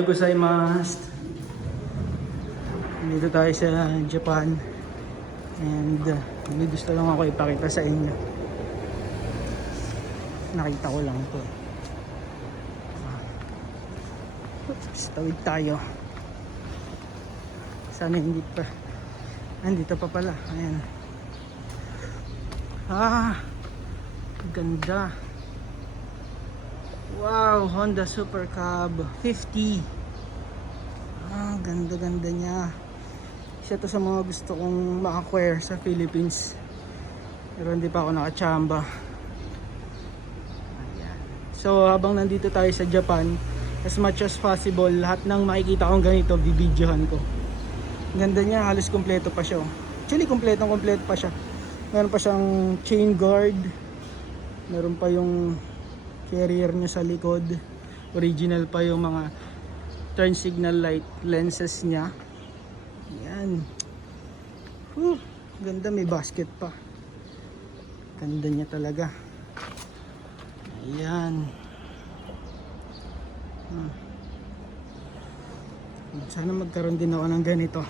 Ohayo gozaimasu. Dito tayo sa Japan. And may gusto lang ako ipakita sa inyo. Nakita ko lang to. Oops, tawid tayo. Sana hindi pa. Andito pa pala. Ayan. Ganda. Wow, Honda Super Cub 50. Ganda-ganda niya. Isa to sa mga gusto kong ma-acquire sa Philippines. Pero hindi pa ako nakachamba. Ayan. So habang nandito tayo sa Japan, as much as possible, lahat ng makikita kong ganito, bibidyohan ko. Ganda niya, halos kompleto pa siya. Actually, kompleto pa siya. Meron pa siyang chain guard. Meron pa yung carrier niya sa likod. Original pa yung mga turn signal light lenses niya. Ayan. Ganda, may basket pa. Ganda niya talaga. Ayan. Sana magkaroon din ako ng ganito.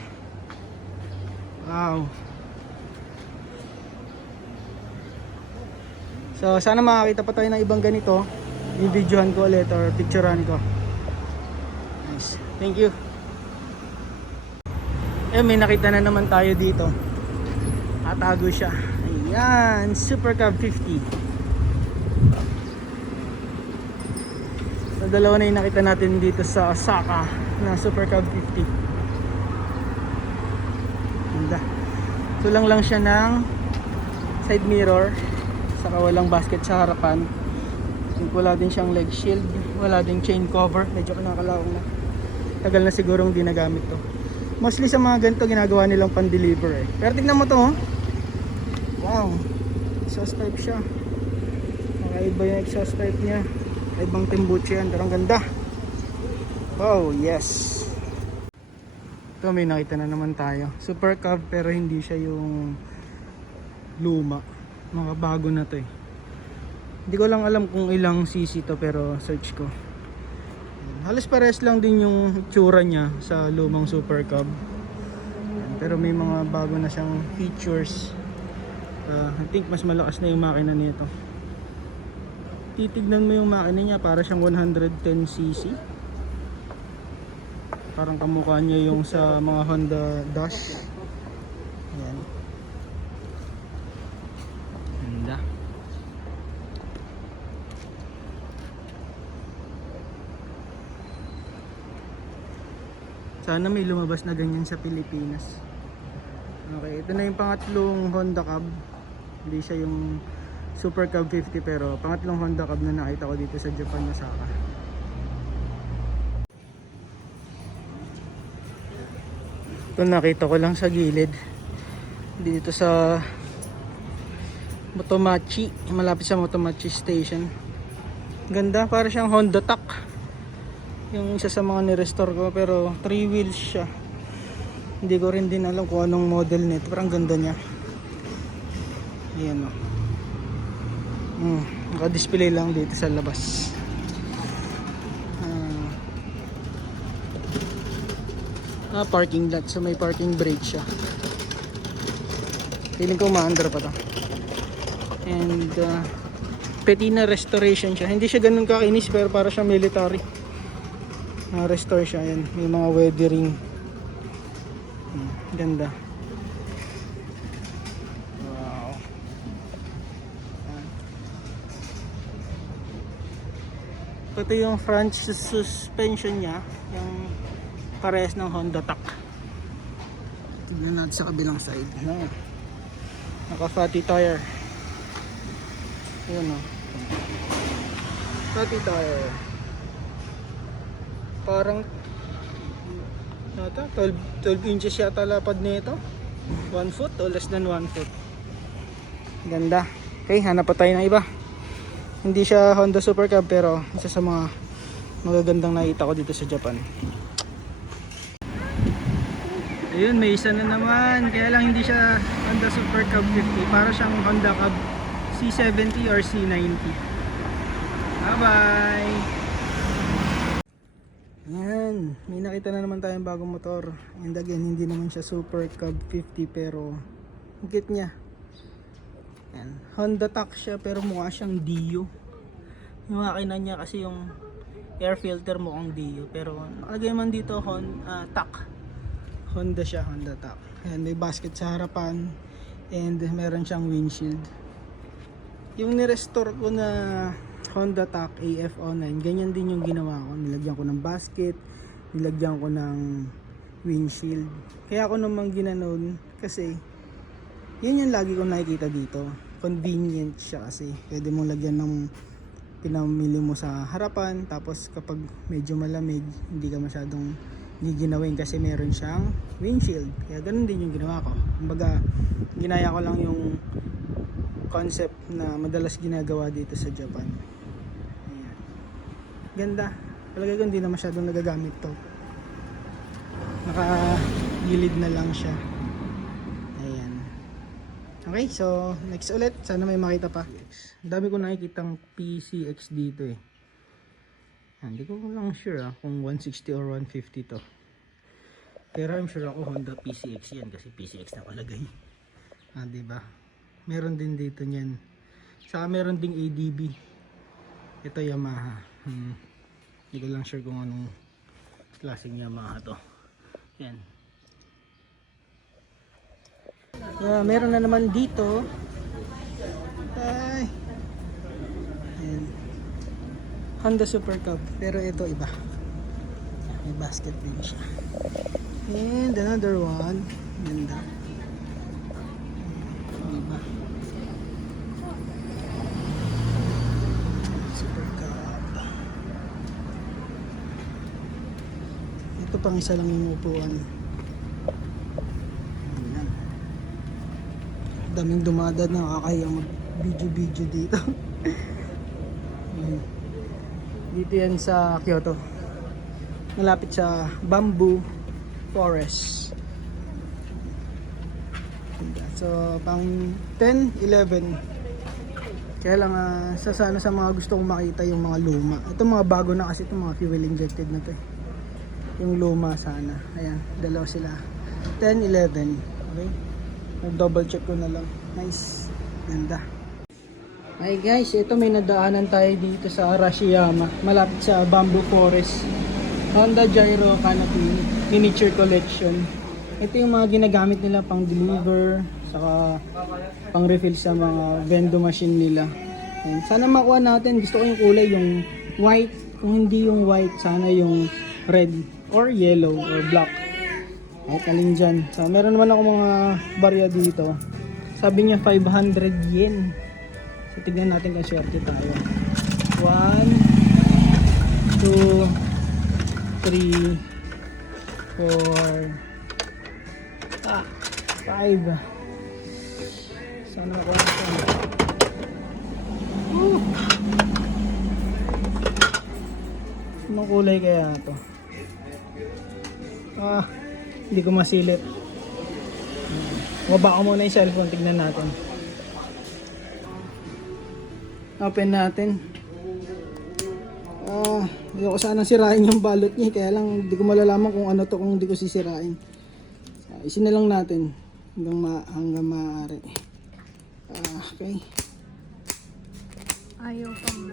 Wow. So sana makakita pa tayo ng ibang ganito. I-videohan ko ulit or picturean ko. Nice. Thank you. May nakita na naman tayo dito. Tatago siya. Ayan, Super Cub 50. So dalawa na yung nakita natin dito sa Osaka na Super Cub 50. Ganda. Tulang lang siya ng side mirror, saka walang basket sa harapan. Wala din siyang leg shield, wala din chain cover, medyo nakakalaong na. Tagal na sigurong di nagamit to. Mostly sa mga ganito ginagawa nilang pan-deliver eh. Pero tignan mo to, oh. Wow, exhaust pipe siya. Nakaiba yung exhaust pipe niya. Ibang timbuchi yan, pero ang ganda. Wow, yes. Ito may nakita na naman tayo. Super Cub pero hindi siya yung luma. Mga bago na to eh. Hindi ko lang alam kung ilang cc to pero search ko. Halos pares lang din yung itsura niya sa lumang Super Cub. Pero may mga bago na siyang features. I think mas malakas na yung makina nito. Titignan mo yung makina niya, para siyang 110cc. Parang kamukha niya yung sa mga Honda Dash. Ayan. Ganda. Sana may lumabas na ganyan sa Pilipinas. Okay, ito na yung pangatlong Honda Cub. Hindi siya yung Super Cub 50 pero pangatlong Honda Cub na nakita ko dito sa Japan, Osaka. Ito nakita ko lang sa gilid. Dito sa Motomachi, malapit sa Motomachi Station. Ganda, para siyang Honda Tak. Yung isa sa mga ni-restore ko pero 3 wheels siya. Hindi ko rin din alam kung anong model nito, pero ang ganda niya. Ayan o. Naka-display lang dito sa labas. Parking lot, so may parking brake siya. Feeling ko ma-under pa to. And patina restoration siya. Hindi siya ganun kakinis pero para siya military. Restore siya. Ayan, may mga weathering. Ganda. Wow. Ito yung front suspension niya, yung parehas ng Honda Tak. Tignan natin sa kabilang side. Naka fatty tire. Ayan o. Fatty tire. Parang 12 inches yata lapad nito. 1 foot o less than 1 foot. Ganda. Okay, hanap pa tayo ng iba. Hindi siya Honda Super Cub pero isa sa mga magagandang nakita ko dito sa Japan. Ayun, may isa na naman. Kaya lang hindi siya Honda Super Cub 50. Para siyang Honda Cub C70 or C90. Bye bye. Yan, may nakita na naman tayong bagong motor. And again, hindi naman siya Super Cub 50 pero ang cute niya. Yan, Honda Tac siya pero mukha siyang Dio. Yung makina niya kasi yung air filter mukhang Dio pero nakalagay man dito Tac. Honda siya, Honda Tac. Ayan, may basket sa harapan and meron siyang windshield. Yung nirestore ko na Honda Tac AF09, ganyan din yung ginawa ko. Nilagyan ko ng basket, nilagyan ko ng windshield. Kaya ako naman ginanon kasi yun yung lagi kong nakikita dito. Convenient siya kasi pwede mong lagyan ng pinamili mo sa harapan, tapos kapag medyo malamig hindi ka masyadong giginawin kasi meron siyang windshield. Kaya ganun din yung ginawa ko. Kumbaga ginaya ko lang yung concept na madalas ginagawa dito sa Japan. Ayan. Ganda. Palagay ko hindi na masyadong nagagamit to. Nakagilid na lang siya. Ayan. Okay, so next ulit. Sana may makita pa. Ang dami ko nakikitang PCX dito eh. Hindi ko lang sure kung 160 or 150 to. Pero I'm sure ako Honda PCX yan kasi PCX nakalagay. Diba? Meron din dito niyan. Saka meron ding ADB. Ito Yamaha. Hindi ko lang sure kung anong klaseng Yamaha to. Yan. Meron na naman dito. Ay. Ayan. Honda Super Cub. Pero ito iba. May basket din siya. And another one. Ganda. Diba? Super Cub. Ito pang isa lang yung upuan. Ayan. Daming dumadad na nakakayang mag video dito. Dito yan sa Kyoto. Malapit sa Bamboo Forest. So pang 10, 11. Kaya lang sana sa mga gusto kong makita yung mga luma. Ito mga bago na kasi itong mga fuel injected na to eh. Yung luma sana. Ayan, dalawa sila. 10, 11. Okay? Double check ko na lang. Nice. Ganda. Hi guys, ito may nadaanan tayo dito sa Arashiyama, malapit sa Bamboo Forest. Honda Gyro Canopy Miniature Collection. Ito yung mga ginagamit nila pang deliver, saka pang refill sa mga vendo machine nila. And sana makuha natin, gusto ko yung kulay, yung white. Kung hindi yung white, sana yung red or yellow or black. Ay, kalin dyan. So meron naman ako mga barya dito. Sabi niya 500 yen. So, tignan natin kung swerte tayo. 1, 2, 3, 4, 5. Sana ako ito. Anong kulay kaya ito? Hindi ko masilip. Baba ko muna yung cellphone, tignan natin. Open natin. Ayoko sanang sirain yung balot niya, kaya lang hindi ko malalaman kung ano to kung hindi ko sisirain. Isin na lang natin hanggang maaari. Okay. Ayaw pa mo.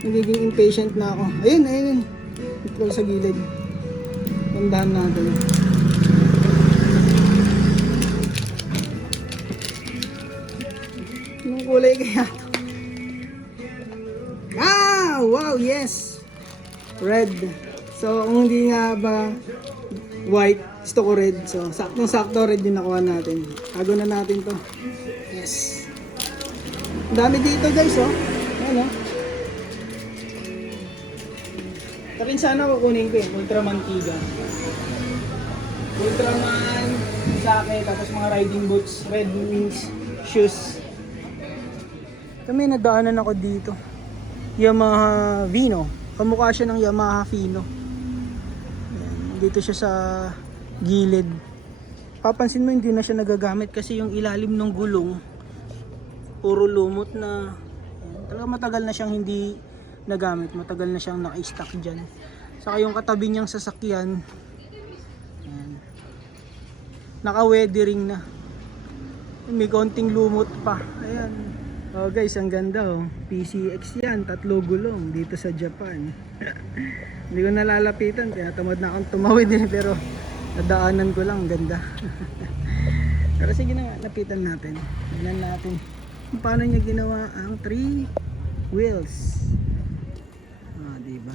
Nagiging impatient na ako. Ayun. Ito sa gilid. Tandahan natin. Anong kulay kaya ito? Wow, yes! Red. So, kung hindi nga ba white, gusto ko red. So, saktong-sakto red yung nakuha natin. Tago na natin to. Yes. Ang dami dito guys, oh. Ayan, oh. Ito rin sana kukunin ko eh. Ultraman Tiga. Ultraman, sake, tapos mga riding boots, red wings, shoes. Kami nadaanan ako dito. Yamaha Vino. Kamukha siya ng Yamaha Fino. Ayan, dito siya sa gilid. Papansin mo hindi na siya nagagamit kasi yung ilalim ng gulong puro lumot na. Ayan. Talaga matagal na siyang hindi nagamit, matagal na siyang naka-stock dyan. Saka yung katabi niyang sasakyan, ayan, naka-weathering na. May konting lumot pa. Ayan. Oh guys, ang ganda oh. PCX yan, 3 gulong dito sa Japan. Hindi ko nalalapitan, kaya tamad na akong tumawid eh, pero nadaanan ko lang, ganda. Pero sige na nga, lapitan natin. Tignan natin kung paano niya ginawa ang 3 wheels. Diba?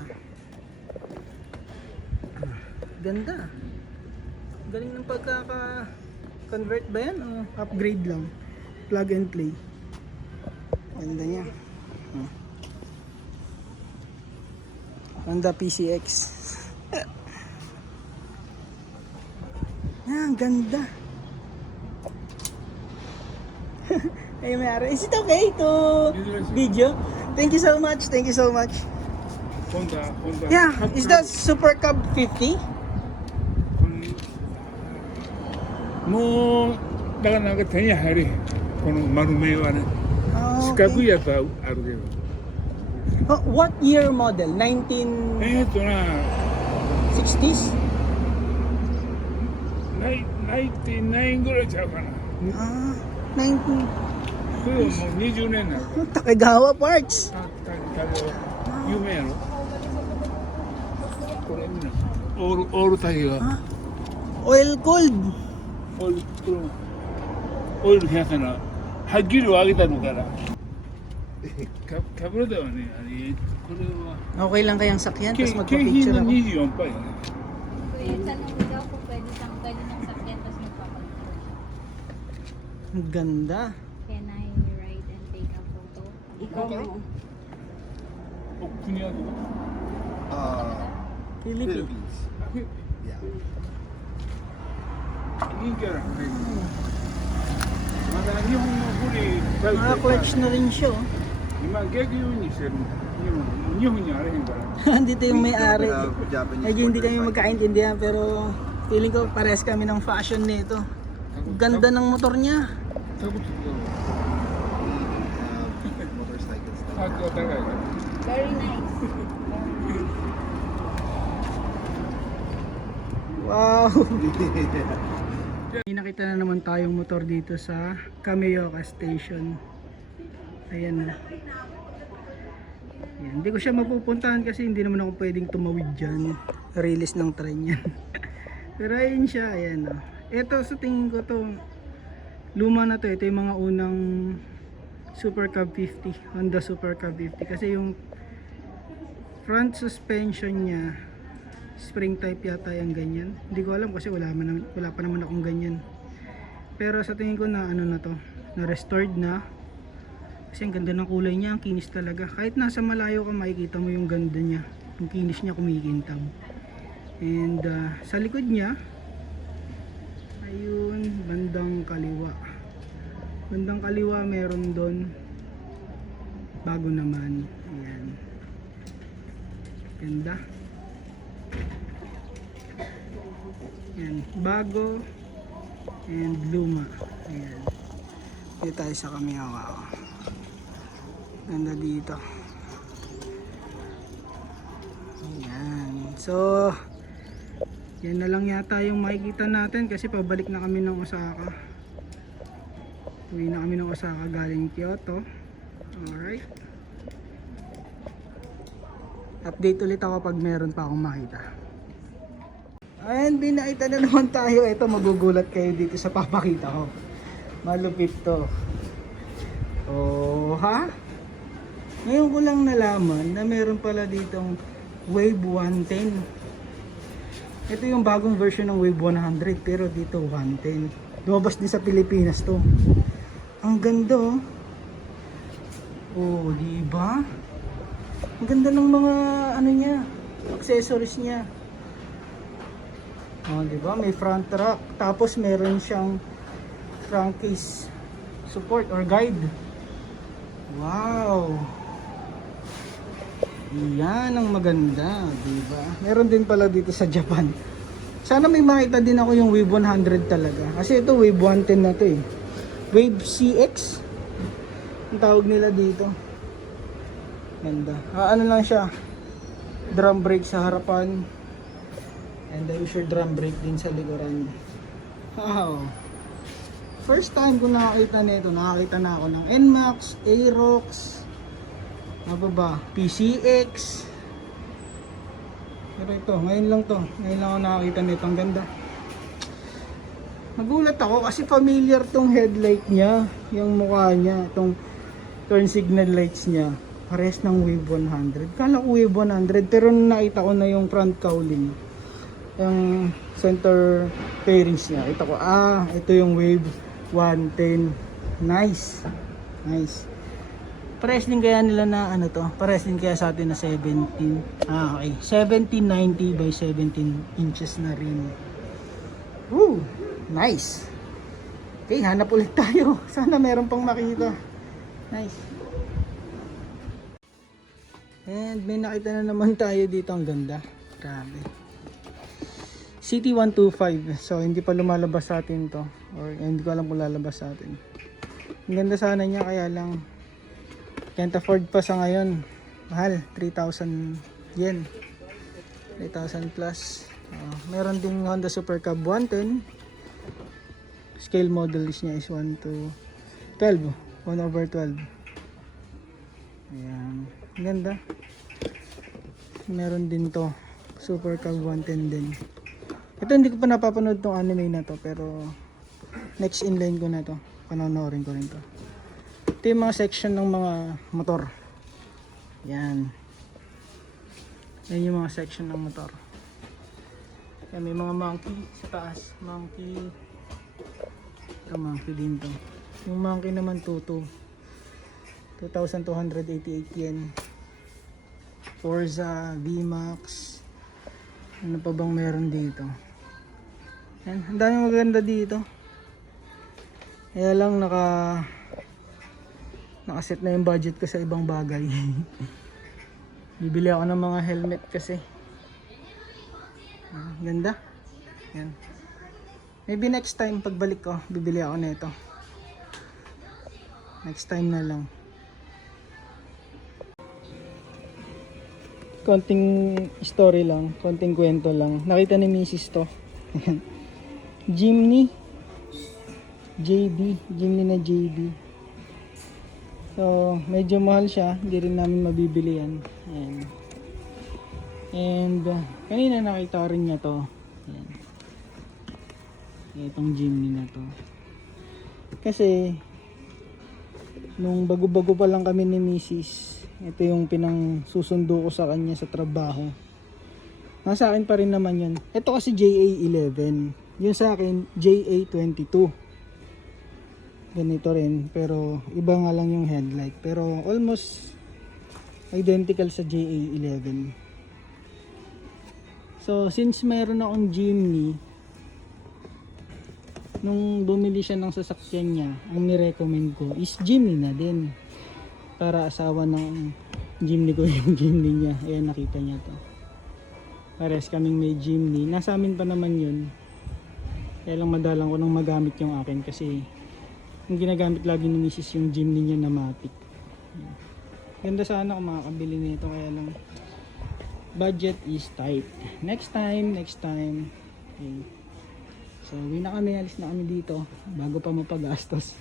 Ganda. Galing ng pagkaka-convert ba yan o upgrade lang? Plug and play. Ganda niya. Honda PCX. Ganda. Hey, Mary, is it okay to video? Thank you so much. Thank you so much. Honda. Yeah, is that Super Cub 50? もうだからなんか手に入れへんこの丸めはね 四角いやつはあるけど What year model? 1960s? 99ぐらいちゃうかな 19... それもう20年になる Takegawa parts. 有名やろこれみんなオールタイヤ Oil cooled. オイル冷やせなはっきり上げたのからカブラだわねあれこれは Okay lang kayang sakyan, tapos 景品 magpa-picture のako. 24パーやね Kuya, tanong daw kung pwede ng sakyan tapos magpapalit. Ang ganda. Can I ride and take a photo? Ikaw Okay. mo. お国はどこ Philippines. Yeah. いいからねまだ日本の古いバイク Naka-clutch na rin siya. Oh. 今逆輸入してる日本にあれへんから Dito yung may-ari. Medyo hindi kami magkaintindihan, pero feeling ko pares kami ng fashion nito. Ganda ng motor niya. タコつくよ motorcycles. 価格は高いから Very nice. Wow! May nakita na naman tayong motor dito sa Kameyoka Station. Ayan na. Ayan. Hindi ko siya mapupuntahan kasi hindi naman ako pwedeng tumawid dyan. Release ng train yan. Pero ayun siya. Ayan o. Ito sa tingin ko to, luma na to. Ito yung mga unang Super Cub 50. Honda Super Cub 50. Kasi yung front suspension niya, spring type yata yung ganyan. Hindi ko alam kasi wala pa naman akong ganyan. Pero sa tingin ko na ano na to, na restored na. Kasi ang ganda ng kulay niya, ang kinis talaga. Kahit nasa malayo ka makikita mo yung ganda niya. Yung kinis niya kumikintab. And sa likod niya, ayun, bandang kaliwa. Bandang kaliwa meron doon. Bago naman. Ayan. Ganda. Ayan, bago and luma. Ayan. Dito tayo sa Kameyoka. Ganda dito. Ayan. So, yan na lang yata yung makikita natin kasi pabalik na kami ng Osaka. Uwi na kami ng Osaka galing Kyoto. Alright. Update ulit ako pag meron pa akong makita. Ayan, binaita na naman tayo. Ito, magugulat kayo dito sa papakita ko. Malupit to. Oh, ha? Ngayon ko lang nalaman na meron pala ditong Wave 110. Ito yung bagong version ng Wave 100, pero dito 110. Lumabas din sa Pilipinas to. Ang ganda, oh. Oh, diba? Ang ganda ng mga ano niya, accessories niya. Oh, di ba? May front rack, tapos meron siyang crankcase support or guide. Wow. Yan ang maganda, di ba? Meron din pala dito sa Japan. Sana may makita din ako yung Wave 100 talaga. Kasi ito Wave 110 na to eh. Wave CX ang tawag nila dito. Ganda. Ano lang siya, drum brake sa harapan. And I'm sure drum brake din sa likuran. Wow. First time ko nakakita nito, nakakita na ako ng NMAX, Aerox, ano ba, PCX. Pero ito, ngayon lang ako nakakita nito, ang ganda. Nagulat ako kasi familiar tong headlight niya, yung mukha niya, tong turn signal lights niya. Pares ng Wave 100. Kala ko Wave 100 pero nung nakita ko na yung front cowling, yung center fairings niya, ito ko, ito yung Wave 110. Nice. Nice. Pares din kaya nila na ano to? Pares din kaya sa atin na 17. Okay. 1790 by 17 inches na rin. Woo! Nice. Okay, hanap ulit tayo. Sana meron pang makita. Nice. And may nakita na naman tayo dito, ang ganda. Grabe. CT125. So hindi pa lumalabas sa atin to. Or hindi ko alam kung lalabas sa atin. Ang ganda sana niya, kaya lang can't afford pa sa ngayon. Mahal. 3,000 yen. 3,000 plus. Meron ding Honda Super Cub 110. Scale models niya is 1 to 12. 1/12. Ayan. Ganda. Meron din to. Super Cub 110 din. Ito hindi ko pa napapanood tong anime na to, pero next inline ko na to. Panonoorin ko rin to. Ito yung mga section ng mga motor. Yan. Yan yung mga section ng motor. Yan, may mga monkey sa taas. Monkey. Ito monkey din to. Yung monkey naman 2,288 yen. Forza, VMAX. Ano pa bang meron dito? Yan, ang daming maganda dito. Kaya lang nakaset na yung budget ko sa ibang bagay. Bibili ako ng mga helmet kasi. Ganda. Yan. Maybe next time pagbalik ko, bibili ako nito. Next time na lang. Konting story lang, konting kwento lang. Nakita ni Mrs. to. Jimny. Jimny na JB. So, medyo mahal siya. Hindi rin namin mabibili yan. Ayan. And, kanina nakita rin niya to. Ayan. Itong Jimny na to. Kasi, nung bago-bago pa lang kami ni Mrs., ito yung pinang susundo ko sa kanya sa trabaho. Nasa akin pa rin naman yun. Ito kasi JA11. Yung sa akin, JA22. Ganito rin, pero iba nga lang yung headlight, pero almost identical sa JA11. So since mayroon akong Jimny, nung bumili siya ng sasakyan niya, ang nirecommend ko is Jimny na din, para asawa ng Jimny ko yung Jimny niya. Ayan, nakita niya to, pares kaming may Jimny. Nasa amin pa naman yun, kaya lang madalang ko nang magamit yung akin kasi yung ginagamit lagi ni Mrs. yung Jimny niya na Matic. Ganda sana kung makakabili nito, kaya lang budget is tight. Next time. Okay. So uwi na kami, alis na kami dito bago pa mapagastos.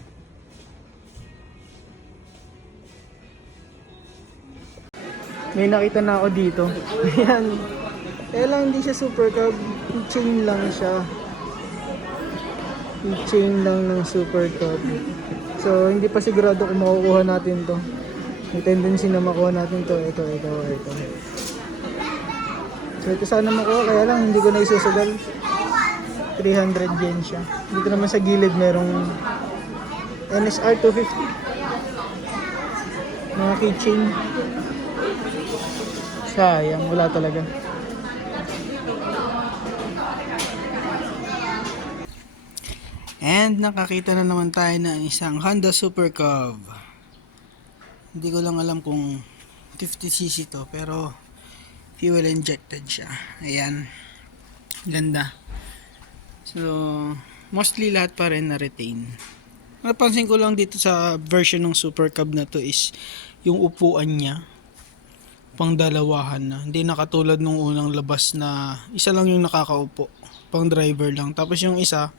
May nakita na ako dito. Ayan. Kaya lang hindi siya Super Cub, chain lang siya. I-chain lang ng Super Cub. So hindi pa sigurado kung makukuha natin to. May tendency na makuha natin to. Ito. So ito sana makuha, kaya lang hindi ko na isusugal. 300 yen siya. Dito naman sa gilid merong NSR 250. Mga keychain. Sayang, wala talaga. And nakakita na naman tayo ng isang Honda Super Cub. Hindi ko lang alam kung 50cc to, pero fuel injected siya. Ayan. Ganda. So, mostly lahat pa rin na retain. Napansin ko lang dito sa version ng Super Cub na to is yung upuan niya. pang dalawahan na. Hindi na katulad nung unang labas na isa lang yung nakakaupo, pang driver lang. Tapos yung isa,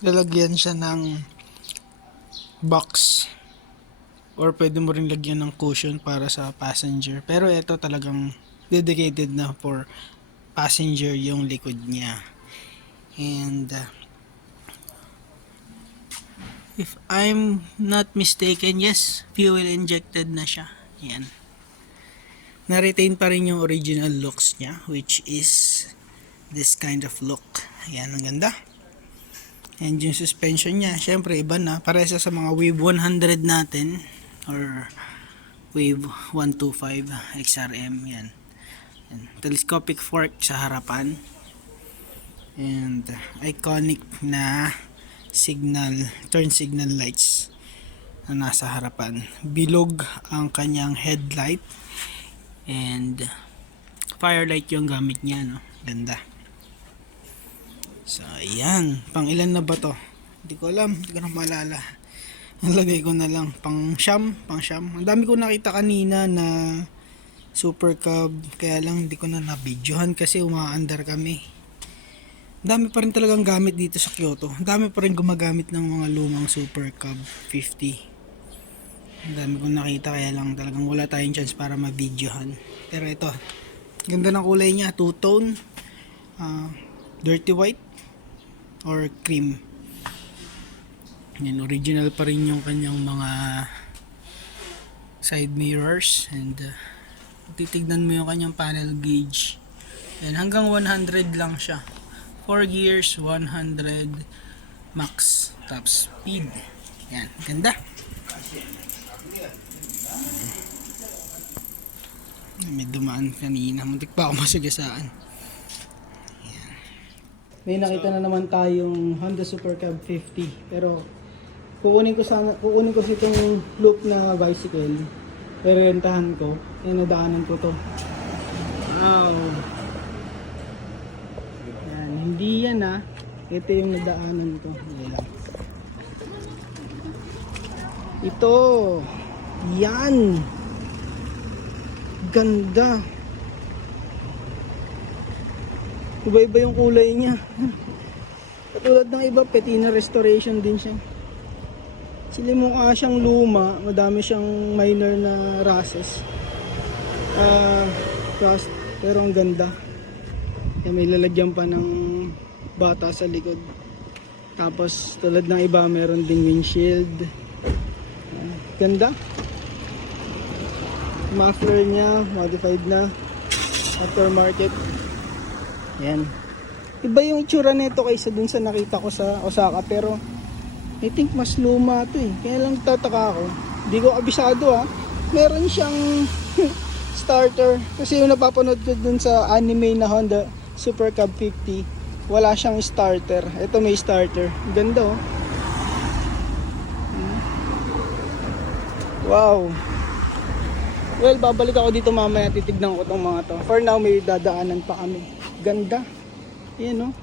lalagyan siya ng box or pwede mo rin lagyan ng cushion para sa passenger. Pero ito talagang dedicated na for passenger yung likod niya. And if I'm not mistaken, yes, fuel injected na siya. Yan. Na-retain pa rin yung original looks niya, which is this kind of look. Ayan, ang ganda. And yung suspension niya, syempre iba na. Paresa sa mga Wave 100 natin or Wave 125 XRM. Yan. Yan. Telescopic fork sa harapan. And iconic na turn signal lights na nasa harapan. Bilog ang kanyang headlight. And firelight yung gamit niya, no? Ganda. So, ayan. Pang ilan na ba to? Hindi ko alam. Hindi ko na maalala. Nalagay ko na lang. Pang siyam. Ang dami ko nakita kanina na Super Cub. Kaya lang hindi ko na na-videohan kasi umaandar kami. Dami pa rin talagang gamit dito sa Kyoto. Dami pa rin gumagamit ng mga lumang Super Cub 50. Ang dami kong nakita kaya lang talagang wala tayong chance para ma-videohan. Pero ito, ganda ng kulay niya, two-tone, dirty white or cream. Yan, original pa rin yung kanyang mga side mirrors and titignan mo yung kanyang panel gauge. And hanggang 100 lang siya. 4 gears, 100 max top speed. Yan, ganda. May dumaan kanina, muntik pa ako masagasaan. Ayan. May nakita na naman tayong Honda Super Cub 50, pero kukunin ko kasi itong loop na bicycle, rerentahan ko, nadaanan ko to. Wow, yan, hindi yan ito yung nadaanan ko. Ayan. Ito yan, ganda. Iba-iba yung kulay niya. Katulad ng iba, patina restoration din siya. Sili mukha siyang luma, madami siyang minor na rushes. Rust, pero ang ganda. Yan, may lalagyan pa ng bata sa likod. Tapos tulad ng iba, meron ding windshield. Ganda. Muffler niya, modified na, aftermarket. Yan. Iba yung itsura nito kaysa dun sa nakita ko sa Osaka, pero I think mas luma to eh. Kaya lang tataka ako. Hindi ko kabisado Meron siyang starter. Kasi yung napapanood ko dun sa anime na Honda Super Cub 50, wala siyang starter. Ito may starter. Ganda Wow. Well, babalik ako dito mamaya, titignan ko tong mga to. For now, may dadaanan pa kami. Ganda. Yan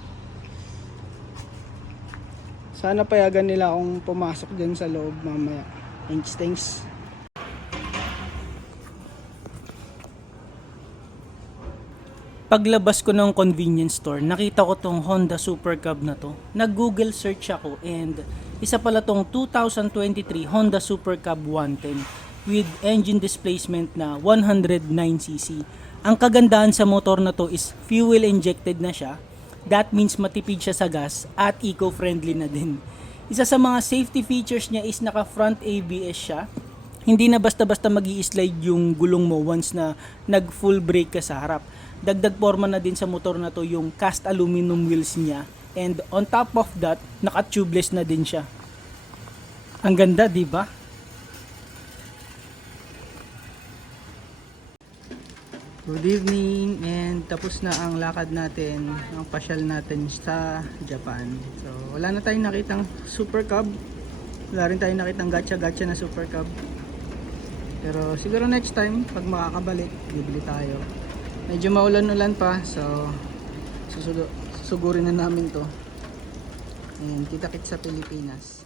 Sana payagan nila akong pumasok din sa loob mamaya. Thanks. Paglabas ko ng convenience store, nakita ko tong Honda Super Cub na to. Nag-Google search ako and isa pala tong 2023 Honda Super Cub 110 with engine displacement na 109cc. Ang kagandahan sa motor na to is fuel injected na siya. That means matipid siya sa gas at eco-friendly na din. Isa sa mga safety features niya is naka front ABS siya. Hindi na basta-basta magi-slide yung gulong mo once na nag full brake ka sa harap. Dagdag forma na din sa motor na to yung cast aluminum wheels niya. And on top of that, naka-tubeless na din siya. Ang ganda, di ba? Good evening, and tapos na ang lakad natin, ang pasyal natin sa Japan. So, wala na tayong nakitang Super Cub. Wala rin tayong nakitang gacha na Super Cub. Pero siguro next time, pag makakabalik, bibili tayo. Medyo maulan-ulan pa, so susugurin na namin to. And kita-kits sa Pilipinas.